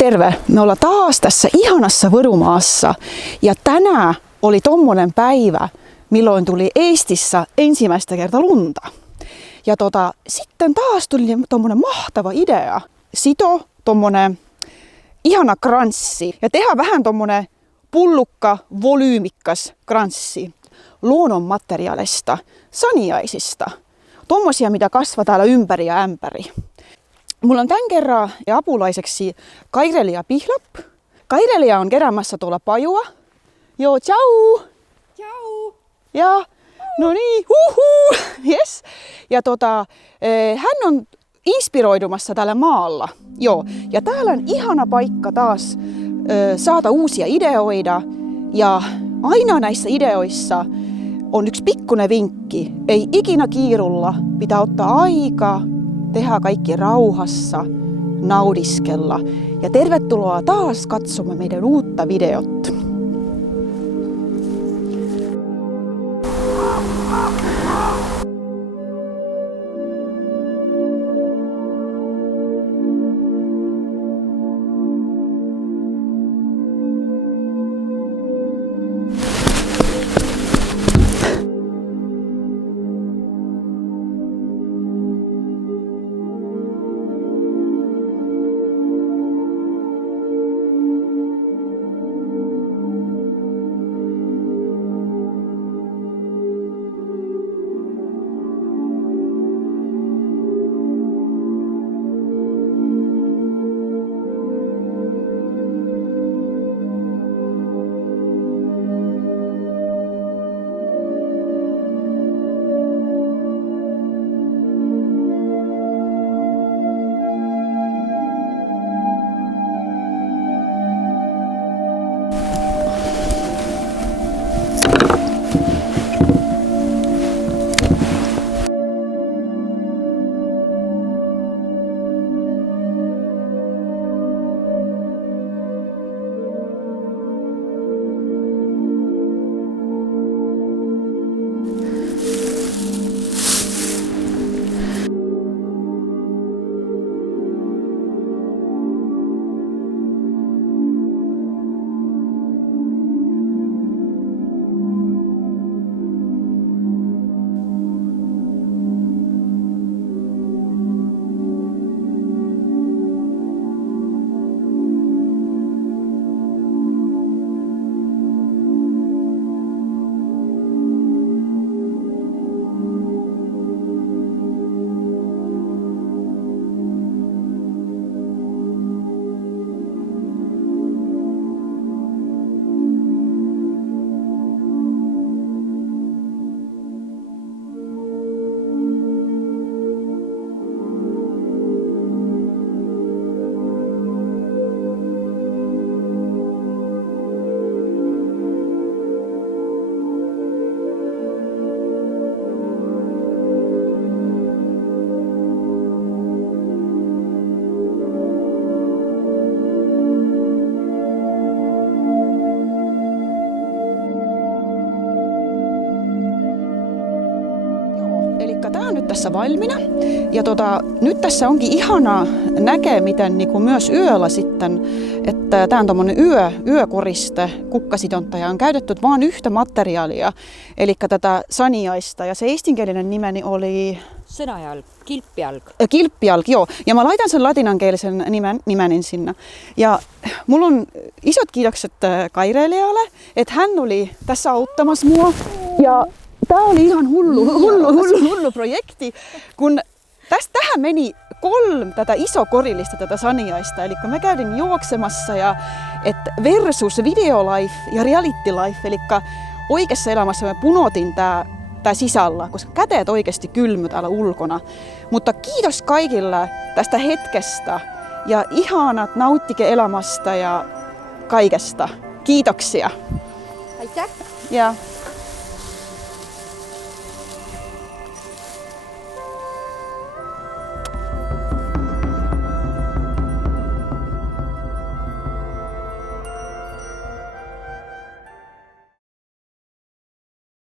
Terve! Me ollaan taas tässä ihanassa Võrumaassa ja tänään oli tommonen päivä, milloin tuli Eestissä ensimmäistä kertaa lunta. Ja sitten taas tuli tommonen mahtava idea sito tommonen ihana kranssi ja tehdä vähän tommonen pullukka, volyymikas kranssi luonnon materiaalista, saniaisista. Tommosia, mitä kasvaa täällä ympäri ja ämpäri. Mulla on tämän kerran apulaiseksi Kairelia Pihlap. Kairelia on keräämässä tuolla pajua. Joo, ciao! Ciao! Ja, no niin, huhuu! Yes. Ja hän on inspiroidumassa tällä maalla. Joo, ja täällä on ihana paikka taas saada uusia ideoita. Ja aina näissä ideoissa on yksi pikkuinen vinkki. Ei ikinä kiirulla, pitää ottaa aikaa. Tehdä kaikki rauhassa, naudiskella ja tervetuloa taas katsomaan meidän uutta videot. Tämä on nyt tässä valmiina ja nyt tässä onkin ihana näkee, miten myös yöllä sitten, että tämä on tommonen yökoriste, kukkasitonta ja on käytetty vain yhtä materiaalia, eli tätä saniaista ja se eestinkielinen nimeni oli... Sõnajalg, kilpjalg. Kilpjalg, joo. Ja mä laitan sen latinankielisen nimen sinne. Ja mulla on isot kiitokset Kairelialle, että hän oli tässä auttamassa mua. Ja tää oli ihan hullu projekti, kun tähän meni 3 tätä isokorillista tätä saniaista. Eli mä käydin juoksemassa ja versus video life ja reality life, eli oikeassa elämässä mä punotin tää sisällä, koska käteet oikeasti kylmy täällä ulkona. Mutta kiitos kaikille tästä hetkestä ja ihanat nauttike elämästä ja kaikesta. Kiitoksia. Aitäh! Ja